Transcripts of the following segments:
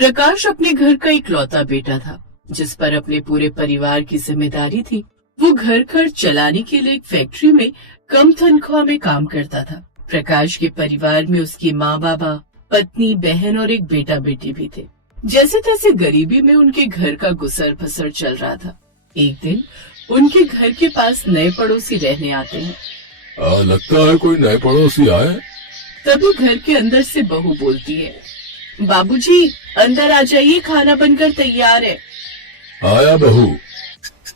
प्रकाश अपने घर का इकलौता बेटा था, जिस पर अपने पूरे परिवार की जिम्मेदारी थी। वो घर खर्च चलाने के लिए एक फैक्ट्री में कम तनख्वाह में काम करता था। प्रकाश के परिवार में उसकी माँ बाबा, पत्नी, बहन और एक बेटा बेटी भी थे। जैसे तैसे गरीबी में उनके घर का गुजर बसर चल रहा था। एक दिन उनके घर के पास नए पड़ोसी रहने आते हैं। लगता है कोई नए पड़ोसी आए। तभी घर के अंदर से बहू बोलती है, बाबूजी अंदर आ जाइए, खाना बनकर तैयार है। आया बहू।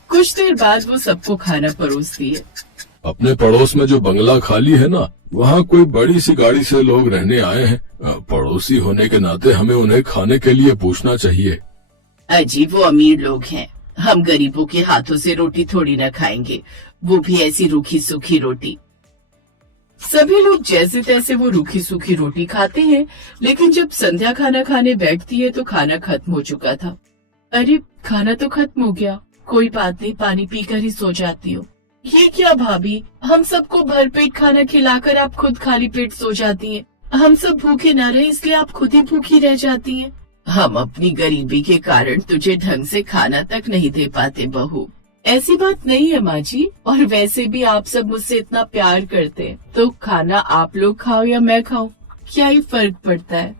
कुछ देर बाद वो सबको खाना परोसती है। अपने पड़ोस में जो बंगला खाली है ना, वहाँ कोई बड़ी सी गाड़ी से लोग रहने आए हैं। पड़ोसी होने के नाते हमें उन्हें खाने के लिए पूछना चाहिए। अजी वो अमीर लोग हैं, हम गरीबों के हाथों से रोटी थोड़ी न खाएंगे, वो भी ऐसी रूखी सूखी रोटी। सभी लोग जैसे तैसे वो रूखी सूखी रोटी खाते हैं, लेकिन जब संध्या खाना खाने बैठती है तो खाना खत्म हो चुका था। अरे खाना तो खत्म हो गया, कोई बात नहीं, पानी पीकर ही सो जाती हूँ। ये क्या भाभी, हम सबको भरपेट खाना खिलाकर आप खुद खाली पेट सो जाती हैं। हम सब भूखे न रहे इसलिए आप खुद ही भूखी रह जाती हैं। हम अपनी गरीबी के कारण तुझे ढंग से खाना तक नहीं दे पाते बहू। ऐसी बात नहीं है माँ जी, और वैसे भी आप सब मुझसे इतना प्यार करते हैं, तो खाना आप लोग खाओ या मैं खाऊं, क्या ही फर्क पड़ता है।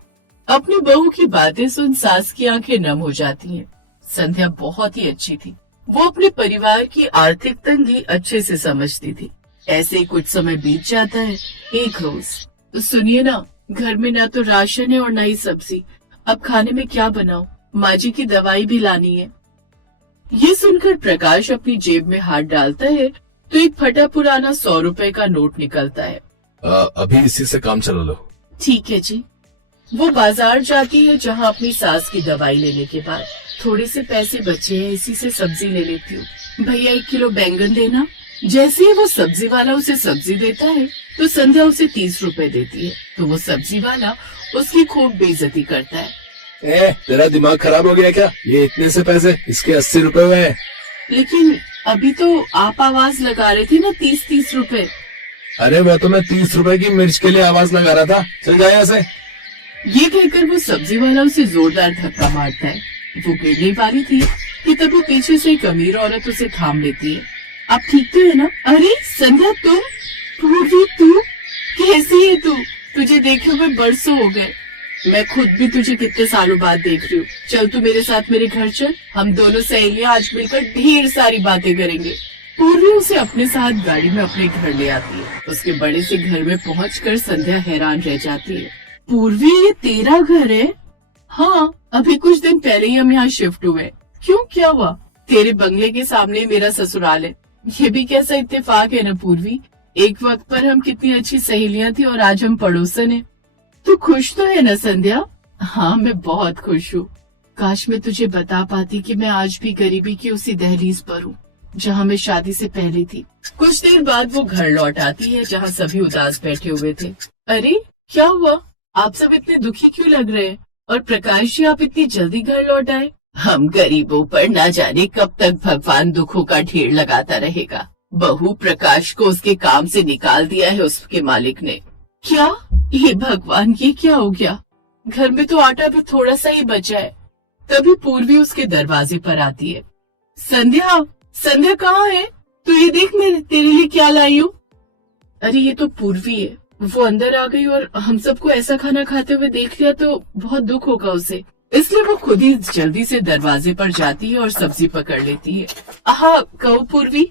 अपनी बहू की बातें सुन सास की आंखें नम हो जाती हैं। संध्या बहुत ही अच्छी थी, वो अपने परिवार की आर्थिक तंगी अच्छे से समझती थी। ऐसे ही कुछ समय बीत जाता है। एक रोज, तो सुनिए ना, घर में ना तो राशन है और ना ही सब्जी, अब खाने में क्या बनाऊं, माँ जी की दवाई भी लानी है। ये सुनकर प्रकाश अपनी जेब में हाथ डालता है तो एक फटा पुराना 100 रुपए का नोट निकलता है। अभी इसी से काम चला लो। ठीक है जी। वो बाजार जाती है, जहाँ अपनी सास की दवाई लेने के बाद थोड़े से पैसे बचे हैं, इसी से सब्जी ले लेती हूँ। भैया 1 किलो बैंगन देना। जैसे ही वो सब्जी वाला उसे सब्जी देता है तो संध्या उसे 30 रुपए देती है, तो वो सब्जी वाला उसकी खूब बेइज्जती करता है। तेरा दिमाग खराब हो गया क्या? ये इतने से पैसे, इसके 80 रुपए हुए हैं। लेकिन अभी तो आप आवाज लगा रहे थे ना 30-30 रुपए। अरे मैं तुम्हें 30 रुपए की मिर्च के लिए आवाज लगा रहा था, चल जाए यहाँ से। ये कहकर वो सब्जी वाला उसे जोरदार धक्का मारता है। वो गिरने वाली थी कि तभी पीछे से एक अमीर औरत उसे थाम लेती है। आप ठीक तो है ना? अरे संध्या तुम? पूर्वी तू? कैसी है तू? तुझे देखे हुए बरसों हो गए। मैं खुद भी तुझे कितने सालों बाद देख रही हूँ। चल तू मेरे साथ मेरे घर चल, हम दोनों सहेलियां आज मिलकर ढेर सारी बातें करेंगे। पूर्वी उसे अपने साथ गाड़ी में अपने घर ले आती है। उसके बड़े से घर में पहुंचकर संध्या हैरान रह जाती है। पूर्वी, ये तेरा घर है? हाँ, अभी कुछ दिन पहले ही हम यहाँ शिफ्ट हुए। क्यों, क्या हुआ? तेरे बंगले के सामने मेरा ससुराल है। ये भी कैसा इत्तेफाक है ना पूर्वी, एक वक्त पर हम कितनी अच्छी सहेलियां थी और आज हम पड़ोसन हैं। तू खुश तो है ना संध्या? हाँ, मैं बहुत खुश हूँ। काश मैं तुझे बता पाती कि मैं आज भी गरीबी की उसी दहलीज पर हूँ जहाँ मैं शादी से पहले थी। कुछ देर बाद वो घर लौट आती है, जहाँ सभी उदास बैठे हुए थे। अरे क्या हुआ, आप सब इतने दुखी क्यों लग रहे हैं? और प्रकाश जी, आप इतनी जल्दी घर लौट आए? हम गरीबों पर ना जाने कब तक भगवान दुखों का ढेर लगाता रहेगा। बहू प्रकाश को उसके काम से निकाल दिया है उसके मालिक ने। क्या? ये भगवान, ये क्या हो गया? घर में तो आटा भी थोड़ा सा ही बचा है। तभी पूर्वी उसके दरवाजे पर आती है। संध्या, संध्या कहाँ है? तू ये देख, मैं तेरे लिए क्या लाई हूँ। अरे ये तो पूर्वी है। वो अंदर आ गई और हम सबको ऐसा खाना खाते हुए देख लिया तो बहुत दुख होगा उसे, इसलिए वो खुद ही जल्दी से दरवाजे पर जाती है और सब्जी पकड़ लेती है। हाँ कहो पूर्वी,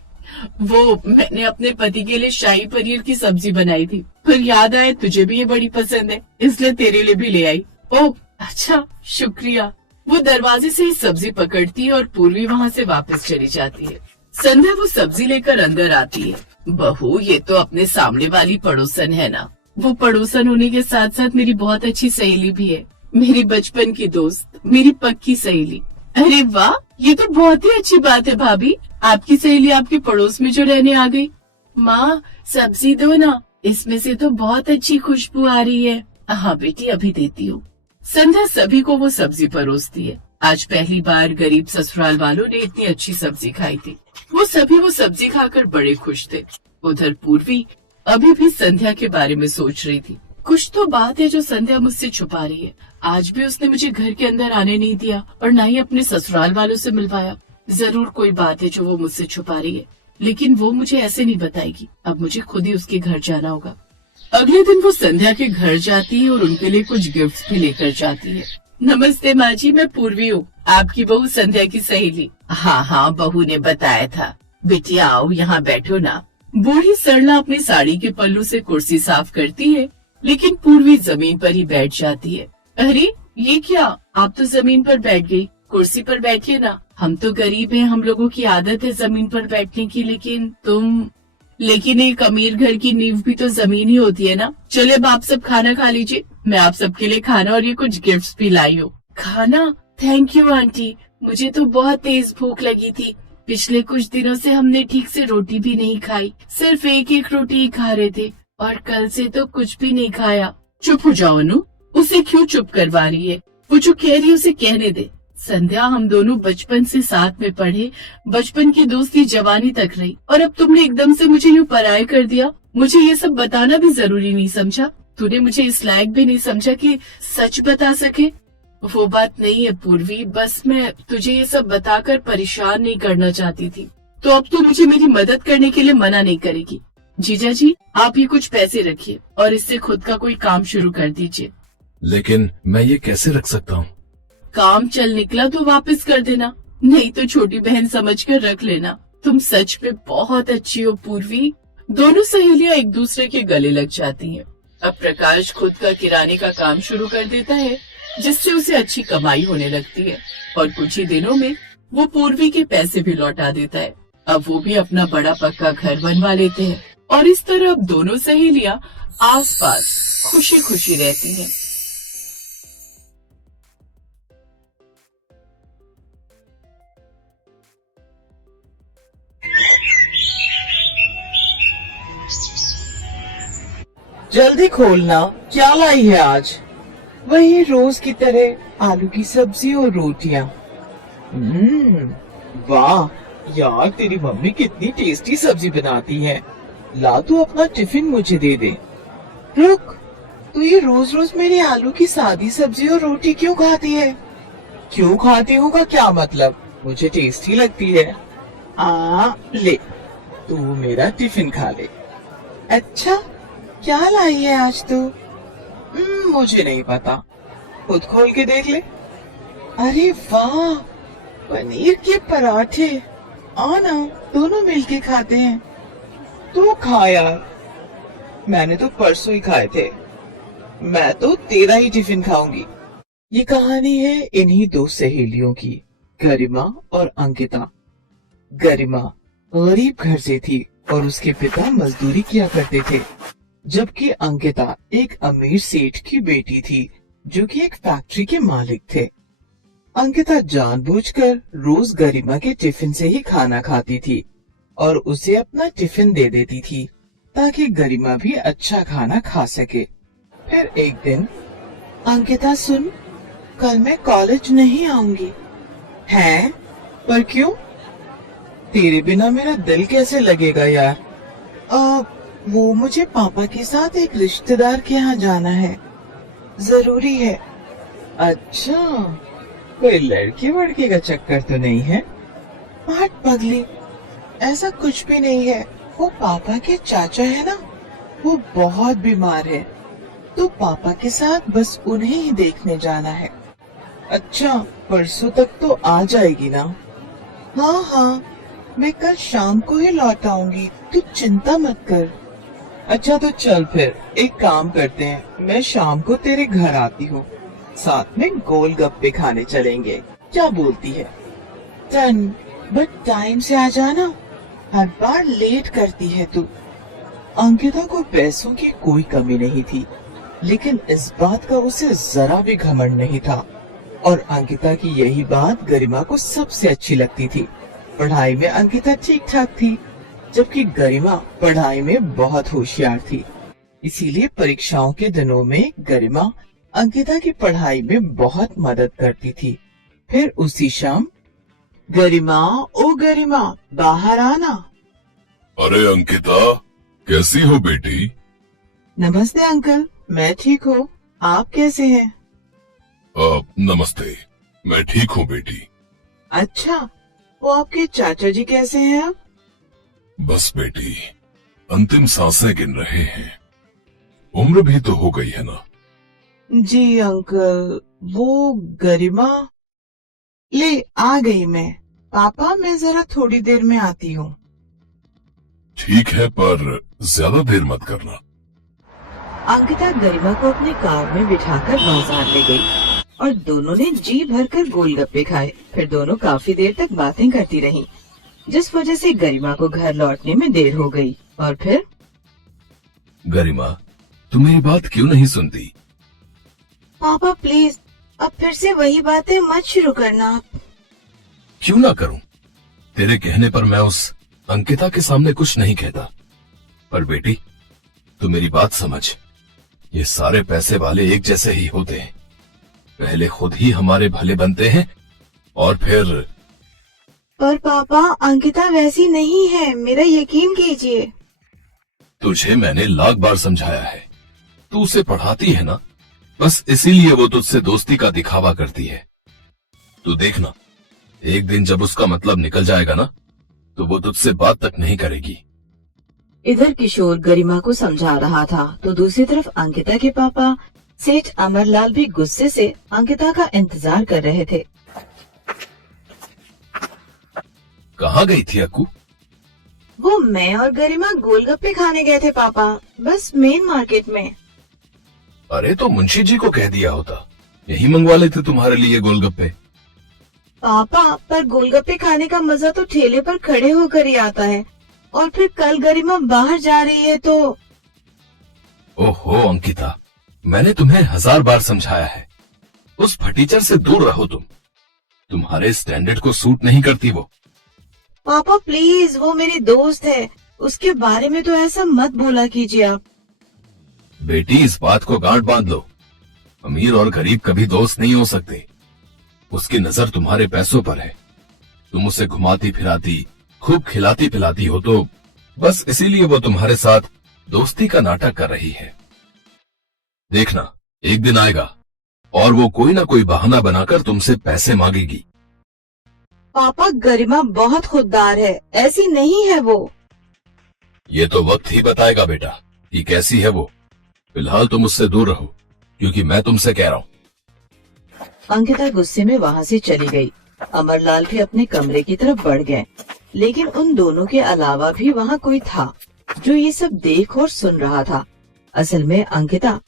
वो मैंने अपने पति के लिए शाही पनीर की सब्जी बनाई थी, फिर याद आया तुझे भी ये बड़ी पसंद है, इसलिए तेरे लिए भी ले आई। ओह अच्छा, शुक्रिया। वो दरवाजे से ही सब्जी पकड़ती है और पूर्वी वहाँ से वापस चली जाती है। संध्या वो सब्जी लेकर अंदर आती है। बहू, ये तो अपने सामने वाली पड़ोसन है ना? वो पड़ोसन होने के साथ साथ मेरी बहुत अच्छी सहेली भी है, मेरी बचपन की दोस्त, मेरी पक्की सहेली। अरे वाह, ये तो बहुत ही अच्छी बात है भाभी, आपकी सहेली आपके पड़ोस में जो रहने आ गई। माँ सब्जी दो ना, इसमें से तो बहुत अच्छी खुशबू आ रही है। हाँ बेटी, अभी देती हूँ। संध्या सभी को वो सब्जी परोसती है। आज पहली बार गरीब ससुराल वालों ने इतनी अच्छी सब्जी खाई थी। वो सभी वो सब्जी खाकर बड़े खुश थे। उधर पूर्वी अभी भी संध्या के बारे में सोच रही थी। कुछ तो बात है जो संध्या मुझसे छुपा रही है। आज भी उसने मुझे घर के अंदर आने नहीं दिया और न ही अपने ससुराल वालों से मिलवाया। जरूर कोई बात है जो वो मुझसे छुपा रही है, लेकिन वो मुझे ऐसे नहीं बताएगी। अब मुझे खुद ही उसके घर जाना होगा। अगले दिन वो संध्या के घर जाती है और उनके लिए कुछ गिफ्ट्स भी लेकर जाती है। नमस्ते माँ जी, मैं पूर्वी हूँ, आपकी बहू संध्या की सहेली। हाँ, बहू ने बताया था। बेटी आओ, यहाँ बैठो ना। बूढ़ी सरला अपनी साड़ी के पल्लू से कुर्सी साफ करती है, लेकिन पूर्वी जमीन पर ही बैठ जाती है। अरे ये क्या, आप तो जमीन पर बैठ गई, कुर्सी पर बैठिए ना। हम तो गरीब हैं, हम लोगों की आदत है जमीन पर बैठने की, लेकिन एक अमीर घर की नींव भी तो जमीन ही होती है ना। चले अब आप सब खाना खा लीजिए, मैं आप सबके लिए खाना और ये कुछ गिफ्ट्स भी लाई हूँ। खाना? थैंक यू आंटी, मुझे तो बहुत तेज भूख लगी थी। पिछले कुछ दिनों से हमने ठीक से रोटी भी नहीं खाई, सिर्फ एक रोटी ही खा रहे थे और कल से तो कुछ भी नहीं खाया। चुप हो जाओ अनु, उसे क्यों चुप करवा रही है? वो जो कह रही है उसे कहने दे। संध्या, हम दोनों बचपन से साथ में पढ़े, बचपन की दोस्ती जवानी तक रही, और अब तुमने एकदम से मुझे यूँ पराया कर दिया। मुझे ये सब बताना भी जरूरी नहीं समझा? तूने मुझे इस लायक भी नहीं समझा कि सच बता सके? वो बात नहीं है पूर्वी, बस मैं तुझे ये सब बताकर परेशान नहीं करना चाहती थी। तो अब तो मुझे मेरी मदद करने के लिए मना नहीं करेगी। जीजा जी, आप ये कुछ पैसे रखिए और इससे खुद का कोई काम शुरू कर दीजिए। लेकिन मैं ये कैसे रख सकता हूँ? काम चल निकला तो वापस कर देना, नहीं तो छोटी बहन समझकर रख लेना। तुम सच में बहुत अच्छी हो पूर्वी। दोनों सहेलियां एक दूसरे के गले लग जाती हैं। अब प्रकाश खुद का किराने का काम शुरू कर देता है, जिससे उसे अच्छी कमाई होने लगती है और कुछ ही दिनों में वो पूर्वी के पैसे भी लौटा देता है। अब वो भी अपना बड़ा पक्का घर बनवा लेते हैं और इस तरह अब दोनों सहेलियां आसपास खुशी खुशी रहती हैं। जल्दी खोलना, क्या लाई है आज? वही रोज की तरह आलू की सब्जी और रोटियां। वाह यार, तेरी मम्मी कितनी टेस्टी सब्जी बनाती है। ला, तू अपना टिफिन मुझे दे दे। रुक, तू ये रोज रोज मेरी आलू की सादी सब्जी और रोटी क्यों खाती है? क्यों खाती हूँ का क्या मतलब? मुझे टेस्टी लगती है। ले, तू मेरा टिफिन खा ले। अच्छा, क्या लाई है आज तू? मुझे नहीं पता, खुद खोल के देख ले। अरे वाह, पनीर के पराठे। आना, दोनों मिलके खाते हैं। तू खा यार, मैंने तो परसों ही खाए थे। मैं तो तेरा ही टिफिन खाऊंगी। ये कहानी है इन्हीं दो सहेलियों की, गरिमा और अंकिता। गरिमा गरीब घर से थी और उसके पिता मजदूरी किया करते थे, जबकि अंकिता एक अमीर सेठ की बेटी थी जो कि एक फैक्ट्री के मालिक थे। अंकिता जानबूझकर रोज गरिमा के टिफिन से ही खाना खाती थी और उसे अपना टिफिन दे देती थी ताकि गरिमा भी अच्छा खाना खा सके। फिर एक दिन, अंकिता सुन, कल मैं कॉलेज नहीं आऊंगी। हैं? पर क्यों? तेरे बिना मेरा दिल कैसे लगेगा यार? वो मुझे पापा के साथ एक रिश्तेदार के यहाँ जाना है, जरूरी है। अच्छा, कोई लड़के वड़के का चक्कर तो नहीं है? हट पगली, ऐसा कुछ भी नहीं है। वो पापा के चाचा है ना, वो बहुत बीमार है, तो पापा के साथ बस उन्हें ही देखने जाना है। अच्छा, परसों तक तो आ जाएगी ना? हाँ, मैं कल शाम को ही लौट आऊंगी, तू चिंता मत कर। अच्छा तो चल फिर एक काम करते हैं, मैं शाम को तेरे घर आती हूँ, साथ में गोलगप्पे खाने चलेंगे, क्या बोलती है? डन, बट टाइम से आ जाना, हर बार लेट करती है तू। अंकिता को पैसों की कोई कमी नहीं थी, लेकिन इस बात का उसे जरा भी घमंड नहीं था और अंकिता की यही बात गरिमा को सबसे अच्छी लगती थी। पढ़ाई में अंकिता ठीक ठाक थी, जबकि गरिमा पढ़ाई में बहुत होशियार थी। इसीलिए परीक्षाओं के दिनों में गरिमा अंकिता की पढ़ाई में बहुत मदद करती थी। फिर उसी शाम, गरिमा, ओ गरिमा, बाहर आना। अरे अंकिता, कैसी हो बेटी? नमस्ते अंकल, मैं ठीक हूँ। आप कैसे हैं? नमस्ते। मैं ठीक हूँ बेटी। अच्छा, वो आपके चाचा जी कैसे हैं अब? बस बेटी, अंतिम सांसें गिन रहे हैं। उम्र भी तो हो गई है ना। जी अंकल, वो गरिमा। ले आ गई मैं। पापा, मैं जरा थोड़ी देर में आती हूँ। ठीक है, पर ज्यादा देर मत करना। अंकिता गरिमा को अपनी कार में बिठाकर बाजार ले गई और दोनों ने जी भरकर गोलगप्पे खाए। फिर दोनों काफी देर तक बातें करती रहीं, जिस वजह से गरिमा को घर लौटने में देर हो गई। और फिर गरिमा, तुम मेरी बात क्यों नहीं सुनती? पापा प्लीज, अब फिर से वही बातें मत शुरू करना। क्यों ना करूं? तेरे कहने पर मैं उस अंकिता के सामने कुछ नहीं कहता। पर बेटी, तू मेरी बात समझ। ये सारे पैसे वाले एक जैसे ही होते हैं। पहले खुद ही हमारे भले बनते हैं और फिर। पर पापा, अंकिता वैसी नहीं है, मेरा यकीन कीजिए। तुझे मैंने लाख बार समझाया है। तू उसे पढ़ाती है ना, बस इसीलिए वो तुझसे दोस्ती का दिखावा करती है। तू देखना, एक दिन जब उसका मतलब निकल जाएगा ना, तो वो तुझसे बात तक नहीं करेगी। इधर किशोर गरिमा को समझा रहा था, तो दूसरी तरफ अंकिता के पापा सेठ अमरलाल भी गुस्से से अंकिता का इंतजार कर रहे थे। कहाँ गई थी अक्कू? वो मैं और गरिमा गोलगप्पे खाने गए थे पापा, बस मेन मार्केट में। अरे तो मुंशी जी को कह दिया होता, यही मंगवा लेते तुम्हारे लिए गोलगप्पे। पापा, पर गोलगप्पे खाने का मजा तो ठेले पर खड़े होकर ही आता है। और फिर कल गरिमा बाहर जा रही है तो। ओहो अंकिता, मैंने तुम्हें 1000 बार समझाया है, उस फटीचर से दूर रहो। तुम्हारे स्टैंडर्ड को सूट नहीं करती वो। पापा प्लीज, वो मेरी दोस्त है, उसके बारे में तो ऐसा मत बोला कीजिए आप। बेटी, इस बात को गांठ बांध लो। अमीर और गरीब कभी दोस्त नहीं हो सकते। उसकी नजर तुम्हारे पैसों पर है। तुम उसे घुमाती फिराती, खूब खिलाती पिलाती हो, तो बस इसीलिए वो तुम्हारे साथ दोस्ती का नाटक कर रही है। देखना, एक दिन आएगा और वो कोई ना कोई बहाना बनाकर तुमसे पैसे मांगेगी। पापा, गरिमा बहुत खुददार है, ऐसी नहीं है वो। ये तो वक्त ही बताएगा बेटा कि कैसी है वो। फिलहाल तुम उससे दूर रहो, क्योंकि मैं तुमसे कह रहा हूँ। अंकिता गुस्से में वहाँ से चली गई। अमरलाल भी अपने कमरे की तरफ बढ़ गए, लेकिन उन दोनों के अलावा भी वहाँ कोई था जो ये सब देख और सुन रहा था। असल में अंकिता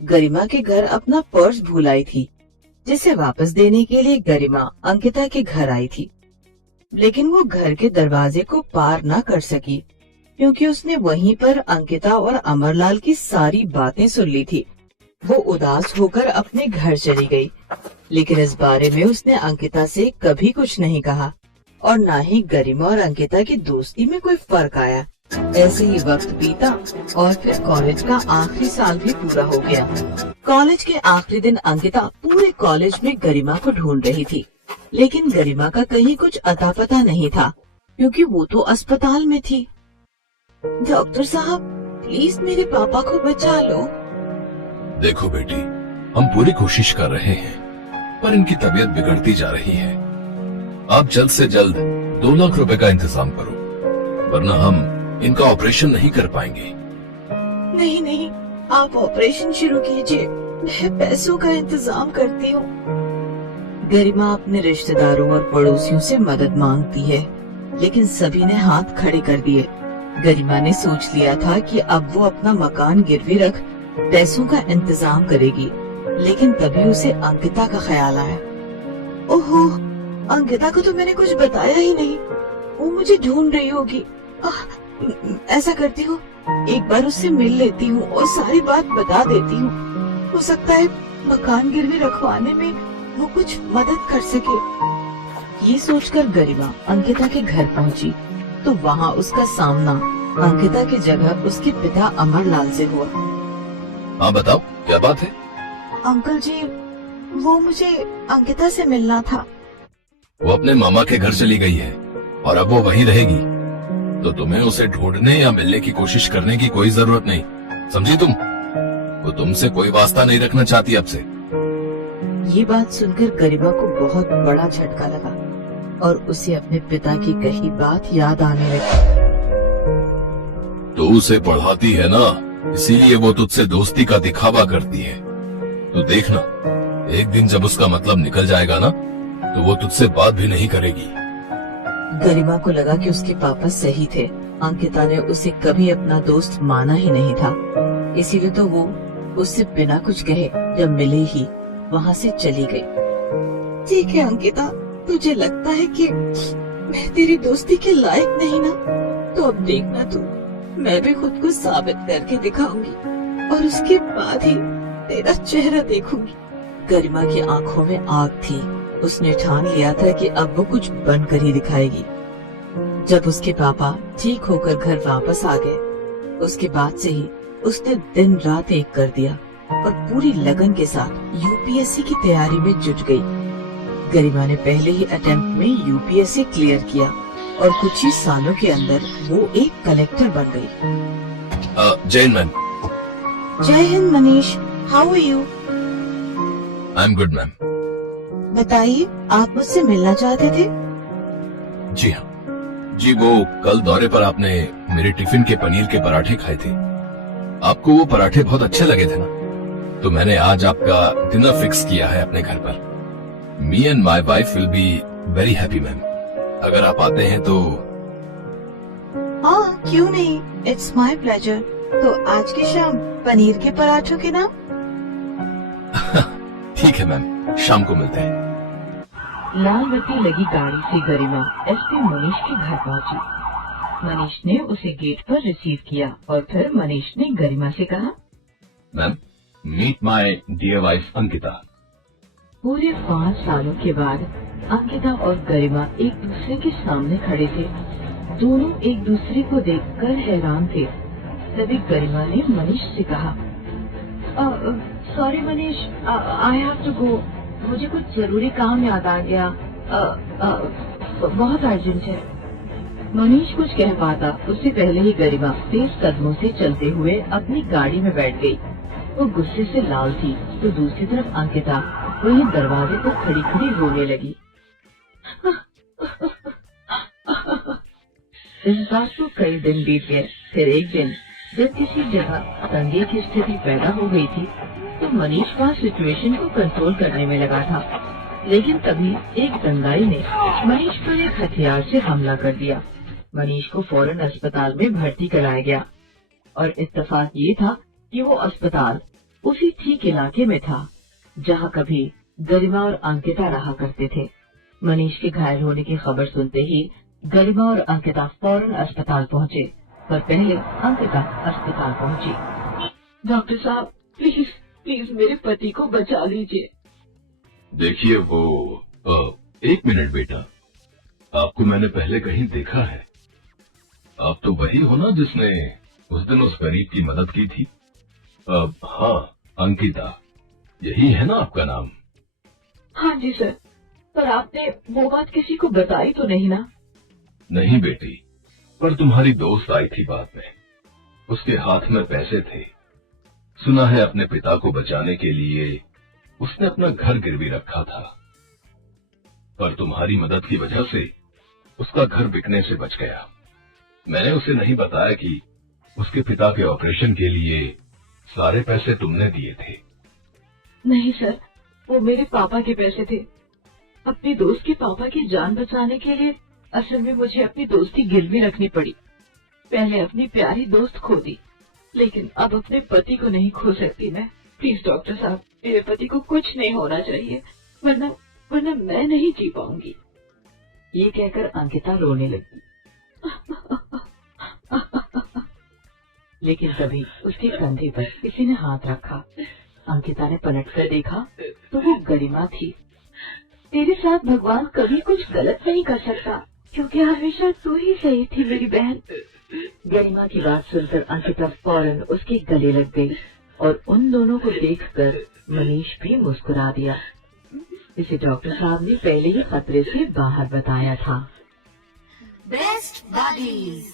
गरिमा के घर अपना पर्स भूल आई थी, जिसे वापस देने के लिए गरिमा अंकिता के घर आई थी। लेकिन वो घर के दरवाजे को पार न कर सकी, क्योंकि उसने वहीं पर अंकिता और अमरलाल की सारी बातें सुन ली थी। वो उदास होकर अपने घर चली गई, लेकिन इस बारे में उसने अंकिता से कभी कुछ नहीं कहा और न ही गरिमा और अंकिता की दोस्ती में कोई फर्क आया। ऐसे ही वक्त बीता और फिर कॉलेज का आखिरी साल भी पूरा हो गया। कॉलेज के आखिरी दिन अंकिता पूरे कॉलेज में गरिमा को ढूंढ रही थी, लेकिन गरिमा का कहीं कुछ अता पता नहीं था, क्योंकि वो तो अस्पताल में थी। डॉक्टर साहब, प्लीज मेरे पापा को बचा लो। देखो बेटी, हम पूरी कोशिश कर रहे हैं, पर इनकी तबीयत बिगड़ती जा रही है। आप जल्द से जल्द 2 लाख रुपए का इंतजाम करो, वरना हम इनका ऑपरेशन नहीं कर पाएंगे। नहीं नहीं, आप ऑपरेशन शुरू कीजिए, मैं पैसों का इंतजाम करती हूँ। गरिमा अपने रिश्तेदारों और पड़ोसियों से मदद मांगती है, लेकिन सभी ने हाथ खड़े कर दिए। गरिमा ने सोच लिया था कि अब वो अपना मकान गिरवी रख पैसों का इंतजाम करेगी, लेकिन तभी उसे अंकिता का ख्याल आया। ओहो, अंकिता को तो मैंने कुछ बताया ही नहीं, वो मुझे ढूंढ रही होगी। ऐसा करती हूँ, एक बार उससे मिल लेती हूँ और सारी बात बता देती हूँ। हो सकता है मकान गिरवी रखवाने में वो कुछ मदद कर सके। ये सोचकर गरिमा अंकिता के घर पहुँची, तो वहाँ उसका सामना अंकिता की जगह उसके पिता अमरलाल से हुआ। हाँ बताओ, क्या बात है? अंकल जी, वो मुझे अंकिता से मिलना था। वो अपने मामा के घर चली गई है और अब वो वहीं रहेगी, तो तुम्हें उसे ढूंढने या मिलने की कोशिश करने की कोई जरूरत नहीं, समझी तुम? वो तुमसे कोई वास्ता नहीं रखना चाहती अब से। ये बात सुनकर गरिमा को बहुत बड़ा झटका लगा और उसे अपने पिता की कही बात याद आने लगी। तो उसे पढ़ाती है ना, इसीलिए वो तुझसे दोस्ती का दिखावा करती है। तो देखना, एक दिन जब उसका मतलब निकल जाएगा ना, तो वो तुझसे बात भी नहीं करेगी। गरिमा को लगा कि उसके पापा सही थे। अंकिता ने उसे कभी अपना दोस्त माना ही नहीं था, इसीलिए तो वो उससे बिना कुछ कहे जब मिले ही वहाँ से चली गई। ठीक है अंकिता, तुझे लगता है कि मैं तेरी दोस्ती के लायक नहीं ना, तो अब देखना तू, मैं भी खुद को साबित करके दिखाऊंगी और उसके बाद ही तेरा चेहरा देखूंगी। गरिमा की आंखों में आग थी। उसने ठान लिया था कि अब वो कुछ बनकर ही दिखाएगी। जब उसके पापा ठीक होकर घर वापस आ गए, उसके बाद से ही उसने दिन रात एक कर दिया और पूरी लगन के साथ यूपीएससी की तैयारी में जुट गई। गरिमा ने पहले ही अटेम्प्ट में यूपीएससी क्लियर किया और कुछ ही सालों के अंदर वो एक कलेक्टर बन गई। जैन मैम। जय हिंद Manish, how are you? I am good ma'am. बताइए, आप मुझसे मिलना चाहते थे? जी हाँ जी, वो कल दौरे पर आपने मेरे टिफिन के पनीर के पराठे खाए थे। आपको वो पराठे बहुत अच्छे लगे थे ना, तो मैंने आज आपका डिनर फिक्स किया है अपने घर पर। Me and my wife will be very happy ma'am, अगर आप आते हैं तो। हाँ, क्यों नहीं, इट्स माय प्लेजर। तो आज की शाम पनीर के पराठों के नाम? ठीक है मैम, शाम को मिलते हैं। लाल बत्ती लगी गाड़ी से गरिमा एसपी मनीष के घर पहुंची। मनीष ने उसे गेट पर रिसीव किया और फिर मनीष ने गरिमा से कहा, ma'am, meet my dear wife Ankita. पूरे 5 सालों के बाद अंकिता और गरिमा एक दूसरे के सामने खड़े थे। दोनों एक दूसरे को देखकर हैरान थे। तभी गरिमा ने मनीष से कहा, sorry Manish, I have to go. मुझे कुछ जरूरी काम याद आ गया, बहुत अर्जेंट है। मनीष कुछ कह पाता उससे पहले ही गरिमा तेज कदमों से चलते हुए अपनी गाड़ी में बैठ गई। वो गुस्से से लाल थी, तो दूसरी तरफ अंकिता वहीं दरवाजे पर खड़ी खड़ी रोने लगी। इस बात को कई दिन बीत गए। फिर एक दिन जब किसी जगह दंगे की स्थिति पैदा हो गई थी, तो मनीष वहाँ सिचुएशन को कंट्रोल करने में लगा था। लेकिन तभी एक दंगाई ने मनीष पर एक हथियार से हमला कर दिया। मनीष को फौरन अस्पताल में भर्ती कराया गया और इत्तेफाक ये था कि वो अस्पताल उसी ठीक इलाके में था जहाँ कभी गरिमा और अंकिता रहा करते थे। मनीष के घायल होने की खबर सुनते ही गरिमा और अंकिता फौरन अस्पताल पहुँचे, पर पहले अंकिता अस्पताल पहुँची। डॉक्टर साहब, प्लीज प्लीज मेरे पति को बचा लीजिए। देखिए वो एक मिनट बेटा, आपको मैंने पहले कहीं देखा है। आप तो वही हो ना जिसने उस दिन उस गरीब की मदद की थी? हाँ, अंकिता, यही है ना आपका नाम? हाँ जी सर, पर आपने वो बात किसी को बताई तो नहीं ना? नहीं बेटी, पर तुम्हारी दोस्त आई थी बाद में। उसके हाथ में पैसे थे। सुना है अपने पिता को बचाने के लिए उसने अपना घर गिरवी रखा था, पर तुम्हारी मदद की वजह से उसका घर बिकने से बच गया। मैंने उसे नहीं बताया कि उसके पिता के ऑपरेशन के लिए सारे पैसे तुमने दिए थे। नहीं सर, वो मेरे पापा के पैसे थे। अपनी दोस्त के पापा की जान बचाने के लिए असल में मुझे अपनी दोस्ती गिरवी रखनी पड़ी। पहले अपनी प्यारी दोस्त खो दी, लेकिन अब अपने पति को नहीं खो सकती मैं। प्लीज डॉक्टर साहब, मेरे पति को कुछ नहीं होना चाहिए, वरना मैं नहीं जी पाऊंगी। ये कहकर अंकिता रोने लगी। लेकिन तभी उसके कंधे पर किसी ने हाथ रखा। अंकिता ने पलटकर देखा तो वो गरिमा थी। तेरे साथ भगवान कभी कुछ गलत नहीं कर सकता, क्योंकि हमेशा तू ही सही थी मेरी बहन। गरिमा की बात सुनकर अंकिता फौरन उसके गले लग गई और उन दोनों को देखकर मनीष भी मुस्कुरा दिया। इसे डॉक्टर साहब ने पहले ही खतरे से बाहर बताया था। Best buddies.